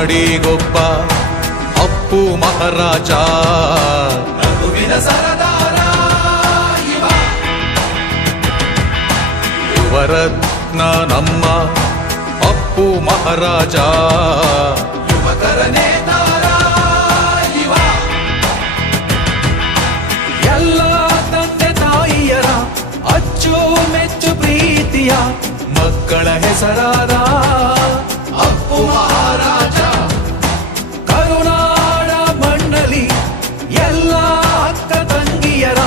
ಕರುನಾಡಿಗೊಬ್ಬ ಅಪ್ಪು ಮಹಾರಾಜ, ರಘುವಿನ ಸರದಾರ ಇವ. ಯುವರತ್ನ ನಮ್ಮ ಅಪ್ಪು ಮಹಾರಾಜ, ಯುವಕರ ನೇತಾರ ಇವ. ಎಲ್ಲ ತಂದೆ ತಾಯಿಯರ ಅಚ್ಚು ಮೆಚ್ಚು ಪ್ರೀತಿಯ ಮಕ್ಕಳ ಹೆಸರಾದ ಅಪ್ಪು ಮಹಾರಾಜ. ಕರುನಾಡ ಮಣ್ಣಲ್ಲಿ ಎಲ್ಲ ಅಕ್ಕ ತಂಗಿಯರ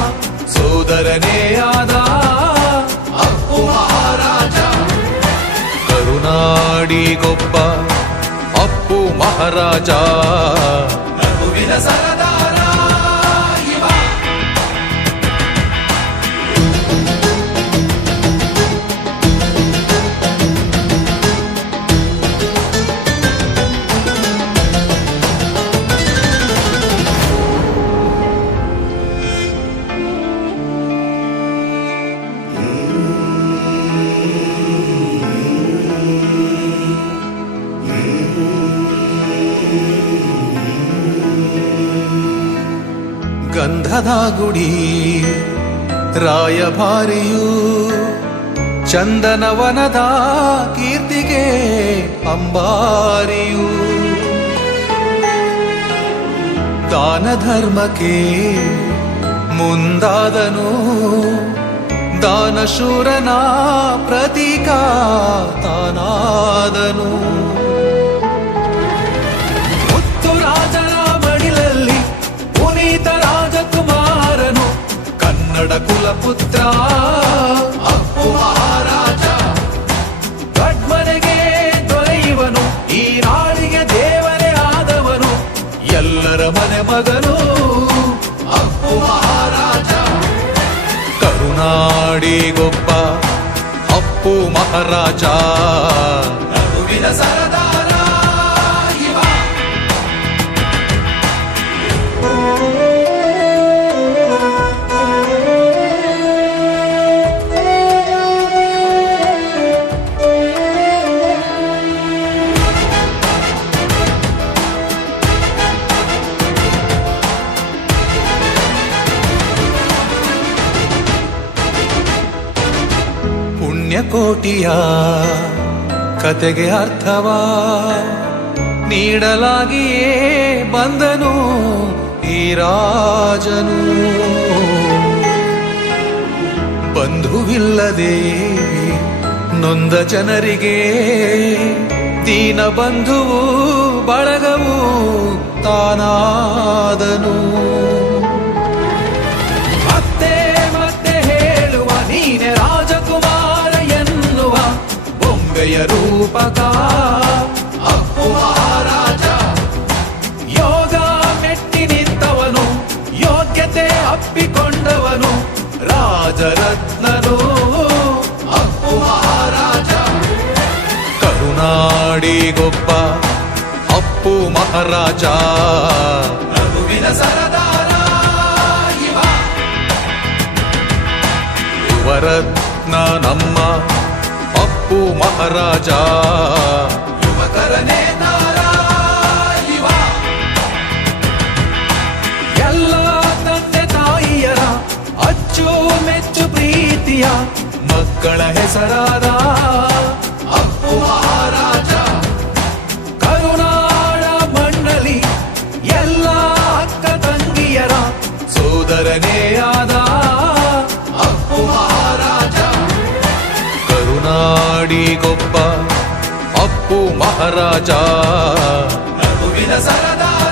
ಸೋದರನೇ ಆದ ಅಪ್ಪು ಮಹಾರಾಜ. ಕರುನಾಡಿಗೊಬ್ಬ ಅಪ್ಪು ಮಹಾರಾಜ, ರಘುವಿನ ಸರದಾರ ಇವ. ಗಂಧದ ಗುಡಿ ರಾಯಭಾರಿಯು, ಚಂದನವನದ ಕೀರ್ತಿಗೆ ಅಂಬಾರಿಯು. ದಾನ ಧರ್ಮಕ್ಕೆ ಮುಂದಾದನು, ದಾನಶೂರನ ಪ್ರತೀಕ ತಾನಾದನು. ಮುತ್ತುರಾಜನ ಮಡಿಲಲ್ಲಿ ಪುನೀತ ರಾಜಕುಮಾರನು, ಕನ್ನಡ ಕುಲಪುತ್ರ ಅಪ್ಪು ಮಹಾರಾಜ. ಕಡ್ಮನೆಗೆ ದೊರೆಯುವನು, ಈ ನಾಡಿಗೆ ದೇವರೇ ಆದವನು, ಎಲ್ಲರ ಮನೆ ಮಗನು ಅಪ್ಪು ಮಹಾರಾಜ. ಕರುನಾಡಿಗೊಬ್ಬ ಅಪ್ಪು ಮಹಾರಾಜ, ರಘುವಿನ ಸರದಾರ ಇವ. ಪುಣ್ಯಕೋಟಿಯ ಕತೆಗೆ ಅರ್ಥವ ನೀಡಲಾಗಿಯೇ ಬಂದನು ಈ ರಾಜನು. ಬಂಧುವಿಲ್ಲದೆ ನೊಂದ ಜನರಿಗೆ ದೀನ ಬಂಧುವು ಬಳಗವು ತಾನಾದನು. ಮತ್ತೆ ಮತ್ತೆ ಹೇಳುವ ನೀನೆ ರಾಜಕುಮಾರ ಎನ್ನುವ ಬೊಂಬೆಯ ರೂಪಕ ಅಪ್ಪು ಮಹಾರಾಜ. ಯೋಗ ಮೆಟ್ಟಿ ನಿಂತವನು, ಯೋಗ್ಯತೆ ಅಪ್ಪಿಕೊಂಡವನು, ರಾಜರತ್ನನು ಅಪ್ಪು ಮಹಾರಾಜ. ಕರುನಾಡಿಗೊಬ್ಬ ಅಪ್ಪು ಮಹಾರಾಜ, ರಘುವಿನ ಸರದಾರ ಇವ. ಯುವರತ್ನ ನಮ್ಮ ಅಪ್ಪು ಮಹಾರಾಜ, ಯುವಕರ ನೇತಾರ ಇವ. ಎಲ್ಲ ತಂದೆ ತಾಯಿಯರ ಅಚ್ಚು ಮೆಚ್ಚು ಪ್ರೀತಿಯ ಮಕ್ಕಳ ಹೆಸರಾದ ಅಪ್ಪು ಮಹಾರಾಜ. ಕರುನಾಡ ಮಣ್ಣಲ್ಲಿ ಎಲ್ಲ ಅಕ್ಕ ತಂಗಿಯರ ಸೋದರನೇ ಆದ ಅಪ್ಪು ಮಹಾರಾಜ. ಕರುನಾಡಿಗೊಬ್ಬ ಅಪ್ಪು ಮಹಾರಾಜ, ರಘುವಿನ ಸರದಾರ